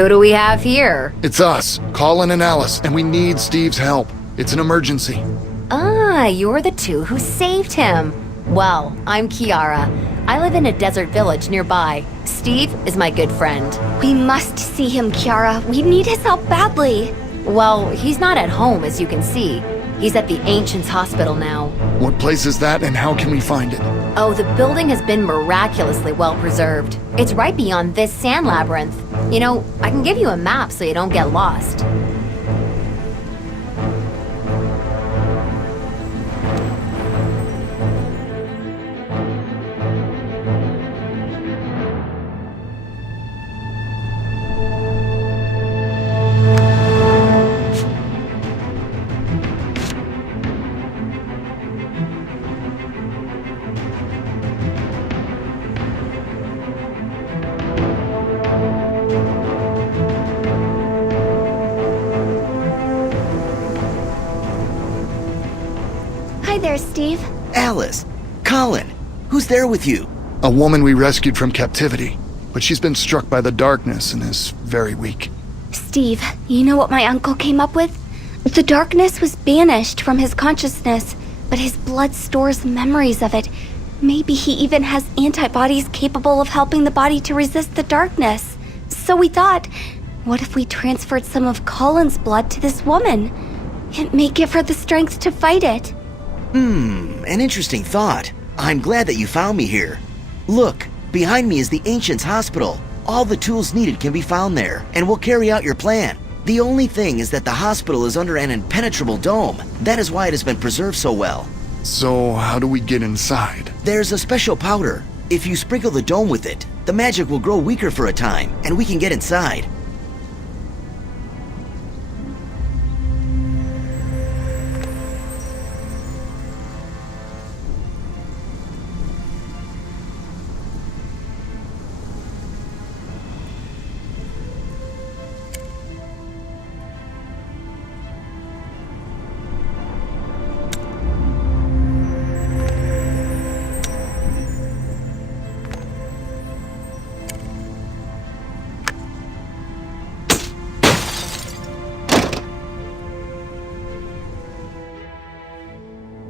Who do we have here? It's us, Colin and Alice, and we need Steve's help. It's an emergency. Ah, you're the two who saved him. Well, I'm Kiara. I live in a desert village nearby. Steve is my good friend. We must see him, Kiara. We need his help badly. Well, he's not at home, as you can see. He's at the Ancients Hospital now. What place is that, and how can we find it? Oh, the building has been miraculously well preserved. It's right beyond this sand labyrinth. You know, I can give you a map so you don't get lost. Hi there, Steve. Alice, Colin, who's there with you? A woman we rescued from captivity, but she's been struck by the darkness and is very weak. Steve, you know what my uncle came up with? The darkness was banished from his consciousness, but his blood stores memories of it. Maybe he even has antibodies capable of helping the body to resist the darkness. So we thought, what if we transferred some of Colin's blood to this woman? It may give her the strength to fight it. An interesting thought. I'm glad that you found me here. Look, behind me is the Ancients Hospital. All the tools needed can be found there, and we'll carry out your plan. The only thing is that the hospital is under an impenetrable dome. That is why it has been preserved so well. So, how do we get inside? There's a special powder. If you sprinkle the dome with it, the magic will grow weaker for a time, and we can get inside.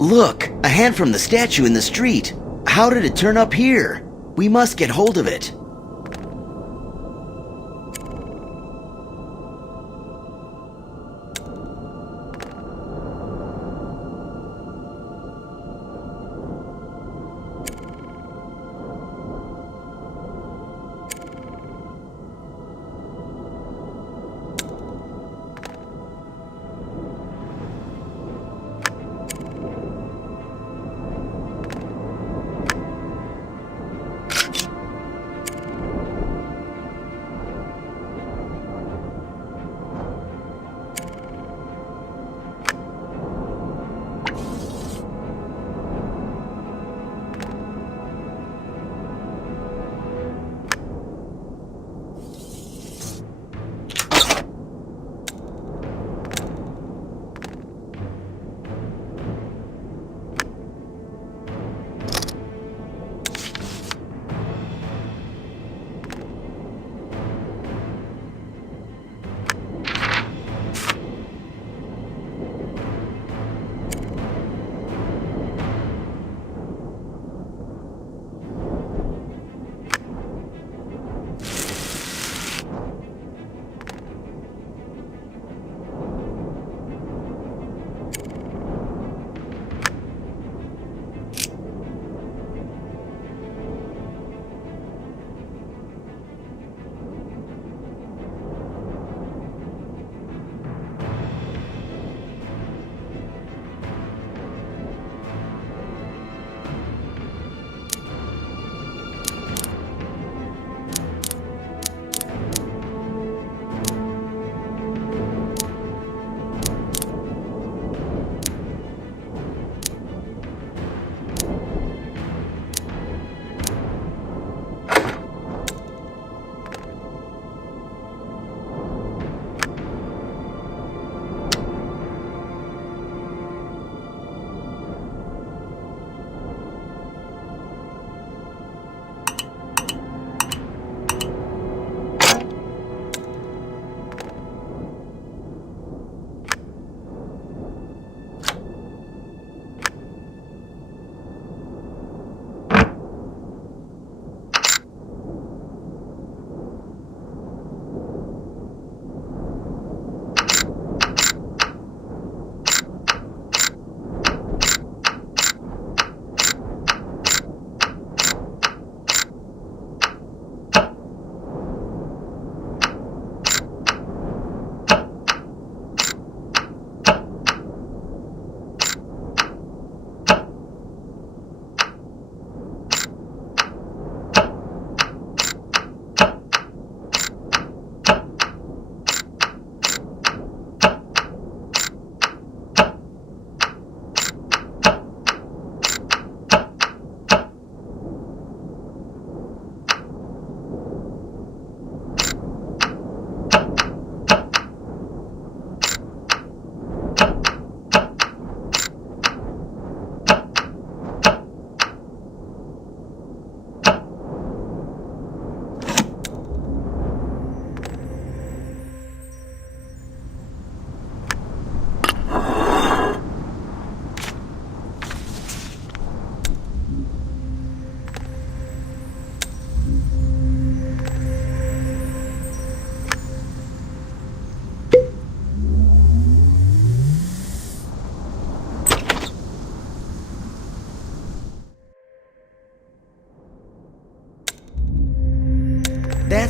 Look, a hand from the statue in the street. How did it turn up here? We must get hold of it.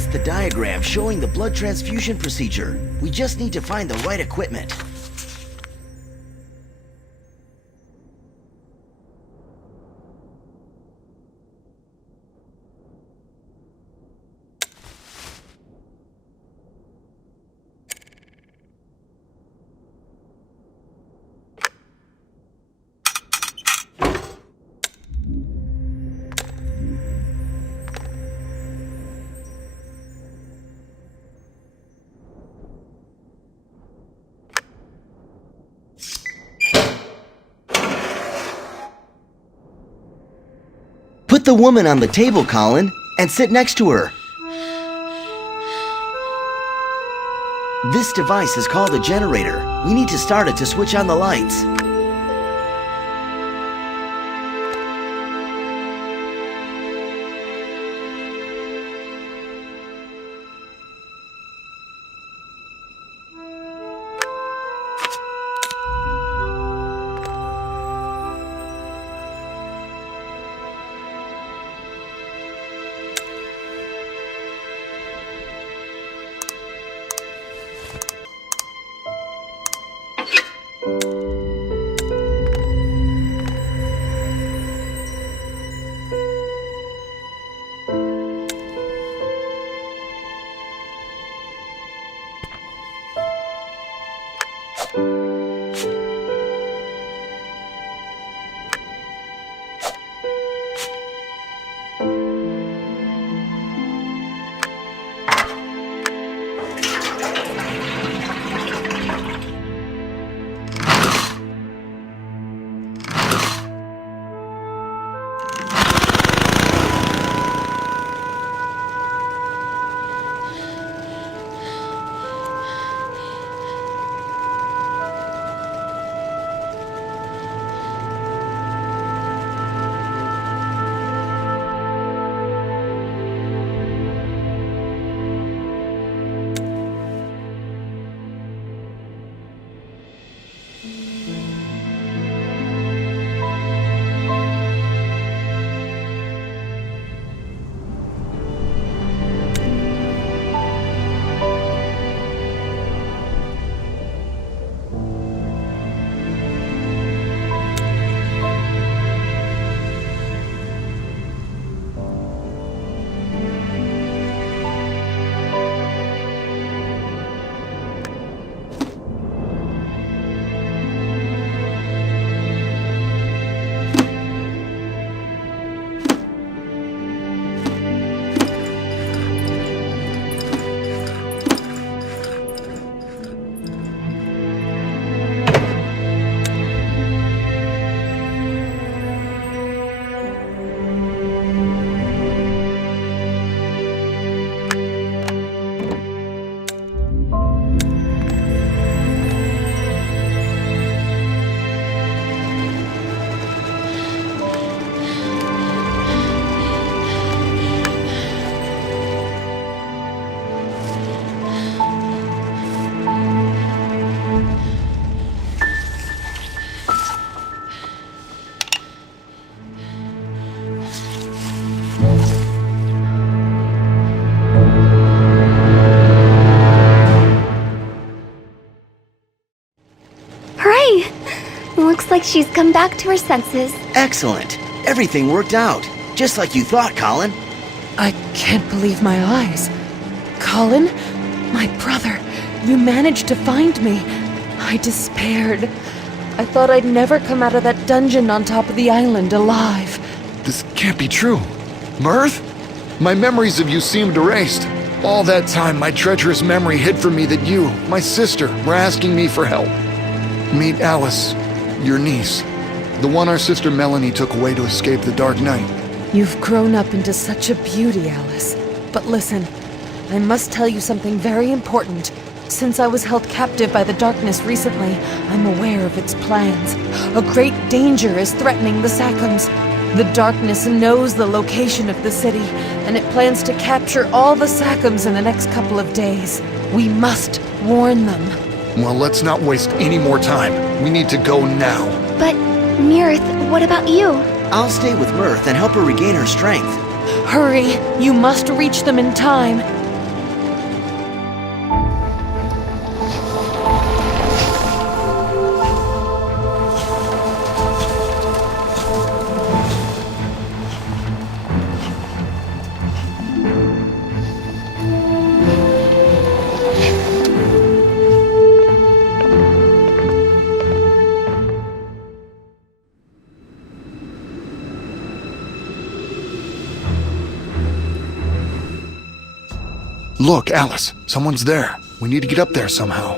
That's the diagram showing the blood transfusion procedure. We just need to find the right equipment. Put the woman on the table, Colin, and sit next to her. This device is called a generator. We need to start it to switch on the lights. Looks like she's come back to her senses. Excellent. Everything worked out. Just like you thought, Colin. I can't believe my eyes. Colin? My brother, you managed to find me. I despaired. I thought I'd never come out of that dungeon on top of the island alive. This can't be true. Mythre? My memories of you seemed erased. All that time, my treacherous memory hid from me that you, my sister, were asking me for help. Meet Alice, your niece. The one our sister Melanie took away to escape the Dark Knight. You've grown up into such a beauty, Alice. But listen, I must tell you something very important. Since I was held captive by the darkness recently, I'm aware of its plans. A great danger is threatening the Sackhams. The darkness knows the location of the city, and it plans to capture all the Sackhams in the next couple of days. We must warn them. Well, let's not waste any more time. We need to go now. But, Mythre, what about you? I'll stay with Mythre and help her regain her strength. Hurry! You must reach them in time. Look, Alice, someone's there. We need to get up there somehow.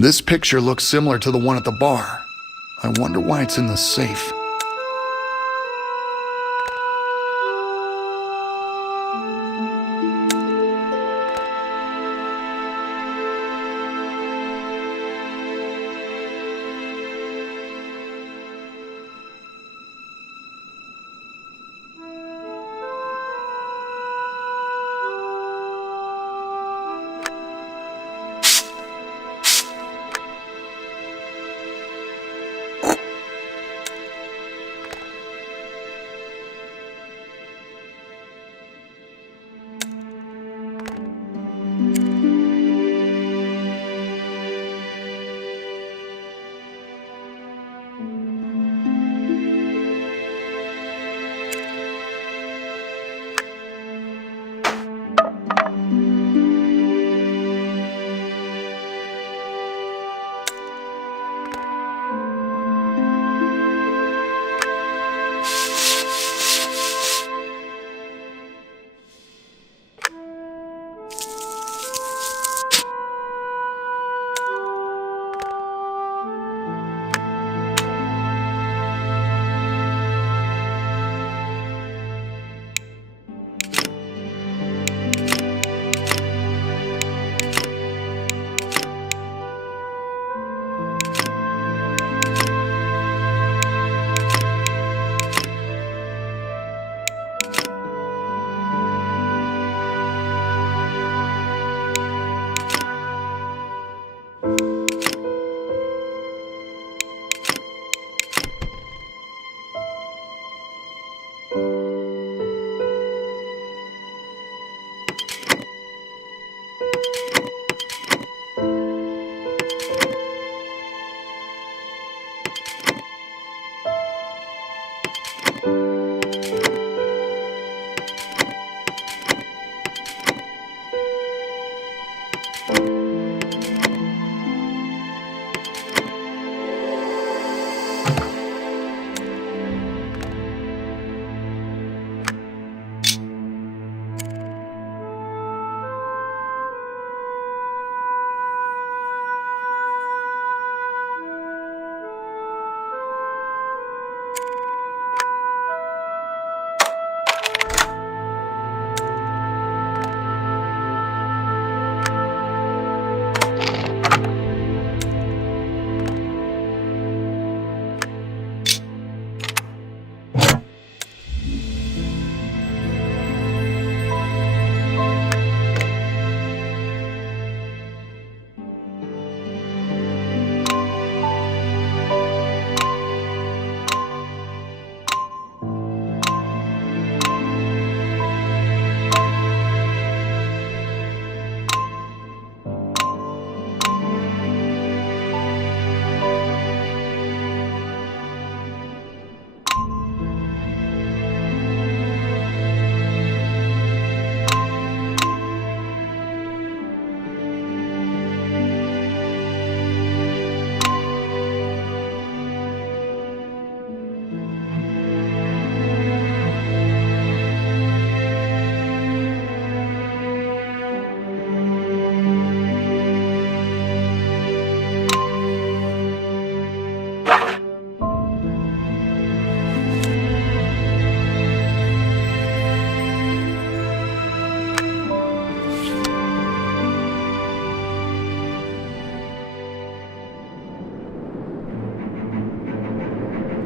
This picture looks similar to the one at the bar. I wonder why it's in the safe.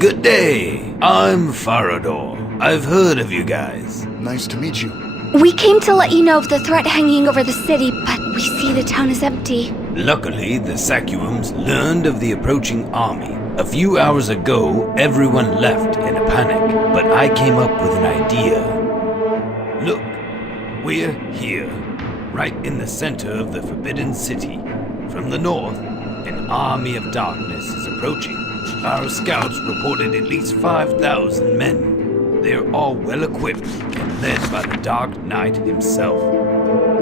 Good day. I'm Farador. I've heard of you guys. Nice to meet you. We came to let you know of the threat hanging over the city, but we see the town is empty. Luckily, the Sacuums learned of the approaching army. A few hours ago, everyone left in a panic, but I came up with an idea. Look, we're here, right in the center of the Forbidden City. From the north, an army of darkness is approaching. Our scouts reported at least 5,000 men. They're all well equipped and led by the Dark Knight himself.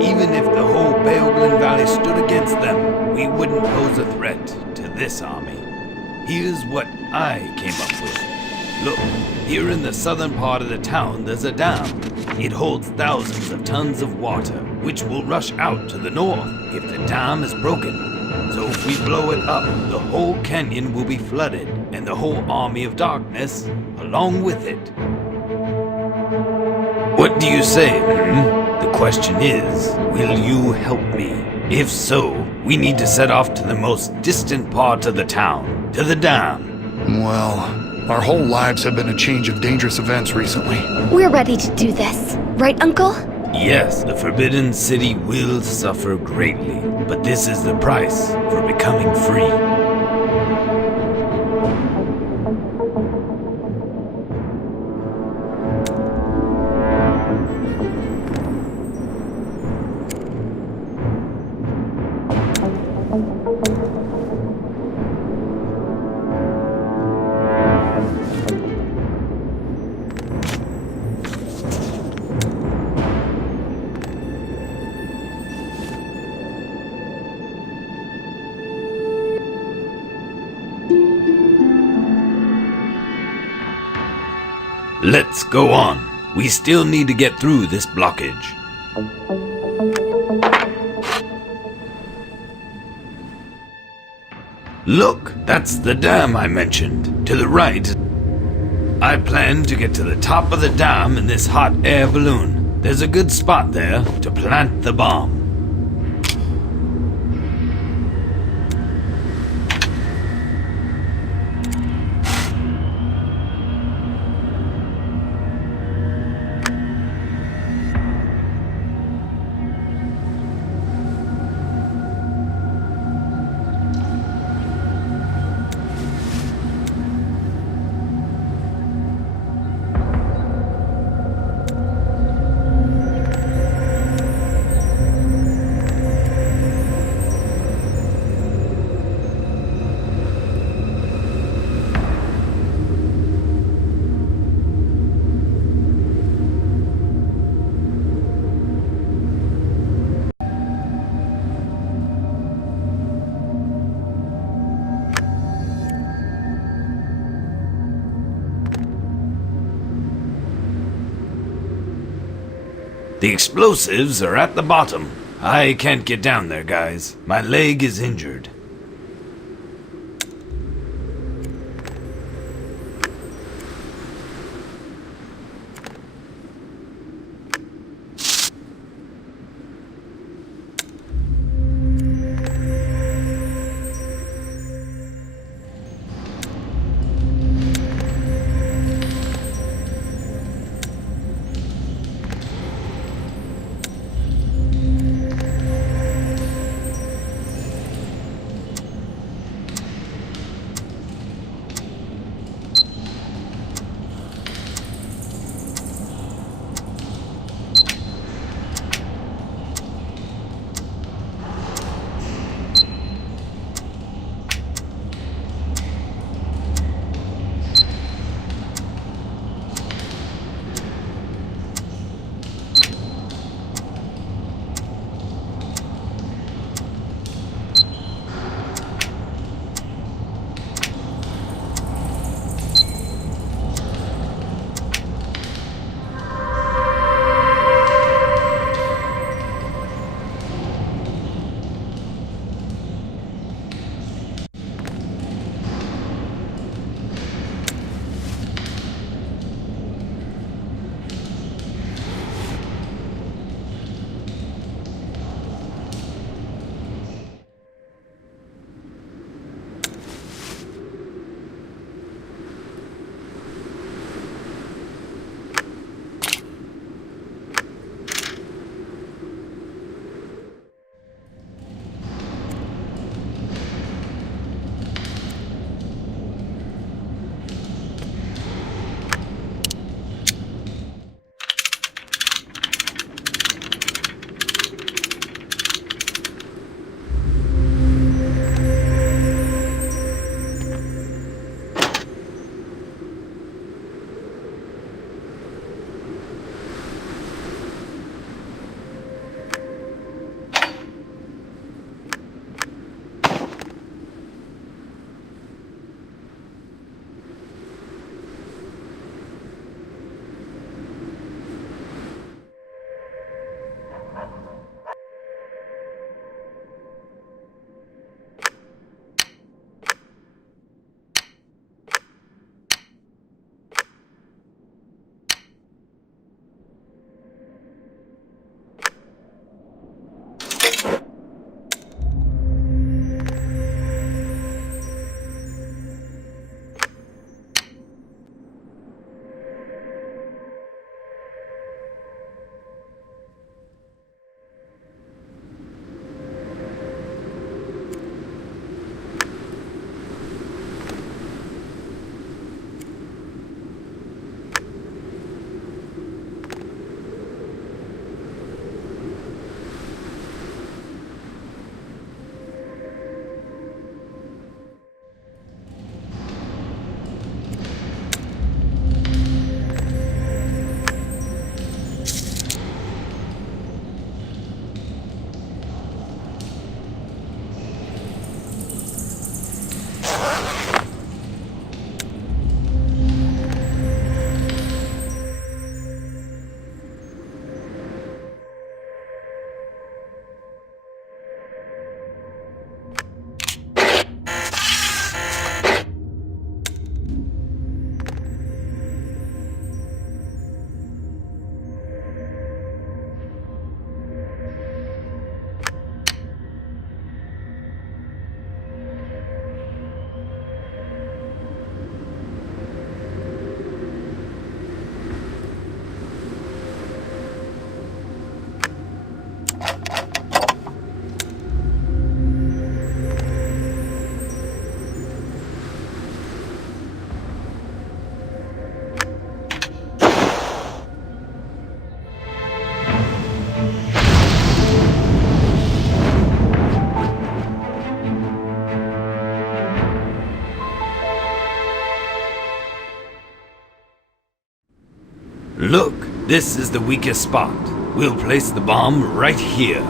Even if the whole Beoglin Valley stood against them, we wouldn't pose a threat to this army. Here's what I came up with. Look, here in the southern part of the town there's a dam. It holds thousands of tons of water, which will rush out to the north if the dam is broken. So if we blow it up, the whole canyon will be flooded, and the whole army of darkness along with it. What do you say, The question is, will you help me? If so, we need to set off to the most distant part of the town, to the dam. Well, our whole lives have been a change of dangerous events recently. We're ready to do this. Right, Uncle? Yes, the Forbidden City will suffer greatly, but this is the price for becoming free. Let's go on. We still need to get through this blockage. Look, that's the dam I mentioned. To the right. I plan to get to the top of the dam in this hot air balloon. There's a good spot there to plant the bomb. The explosives are at the bottom. I can't get down there, guys. My leg is injured. Look, this is the weakest spot. We'll place the bomb right here.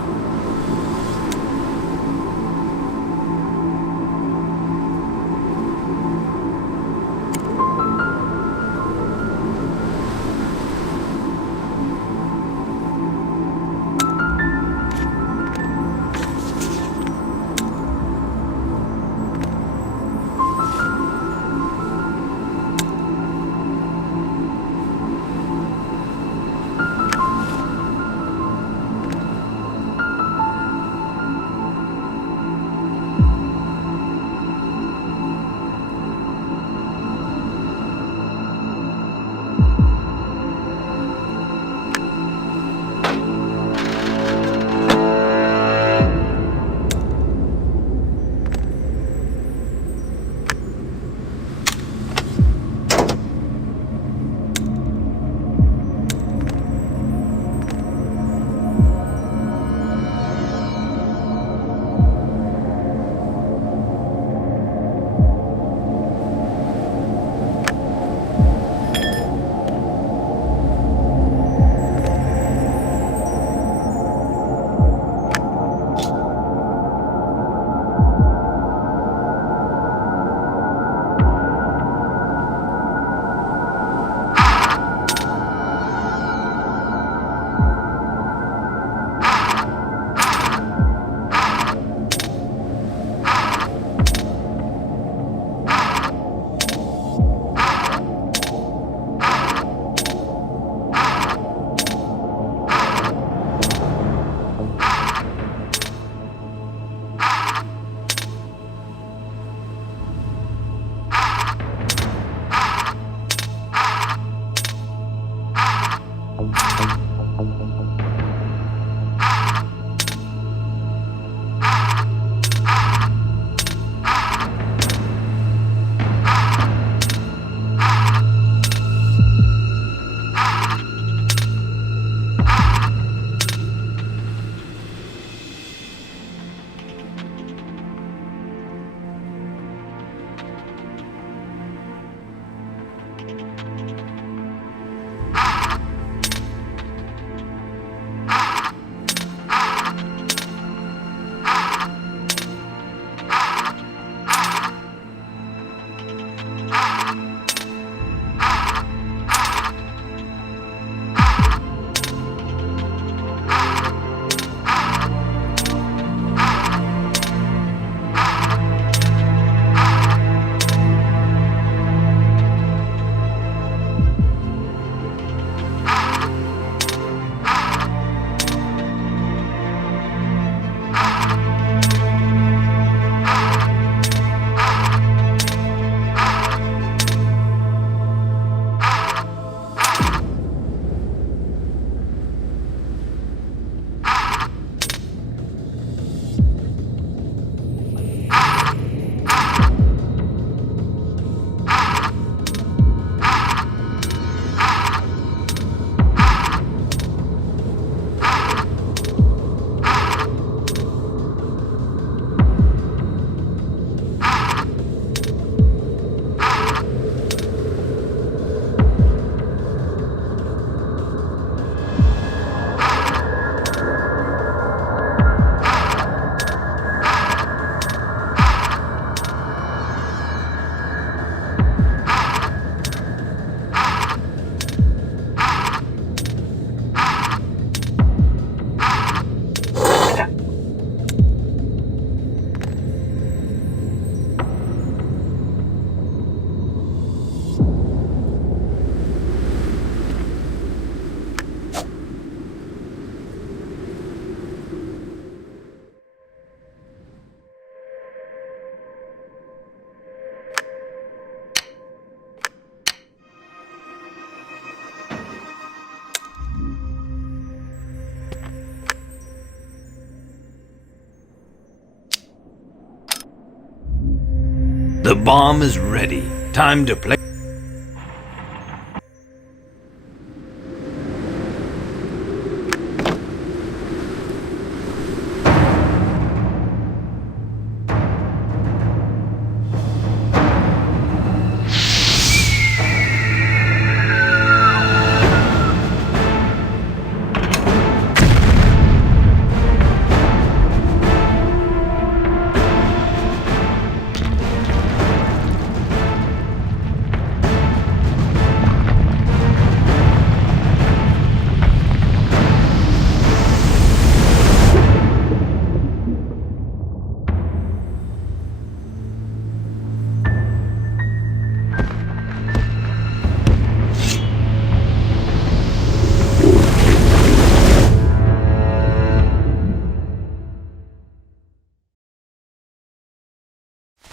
The bomb is ready. Time to play.